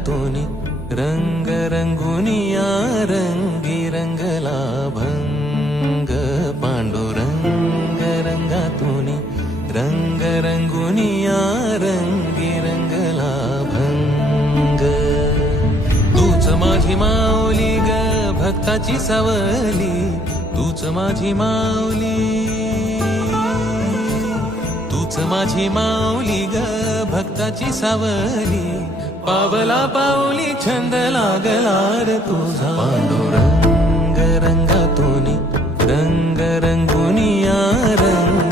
रंगातूनी रंग रंगुनिया रंगी रंगला भंग पांडुरंग रंगातूनी रंग रंगुनिया रंगी रंगला भंग तूच माझी माऊली ग भक्ताची सावली तूच माझी माऊली तूच माझी माऊली ग भक्ताची सावली पावला पाऊली छंद लागला रे तुझा पांडुरंग रंगातूनी रंग रंगुनिया रंग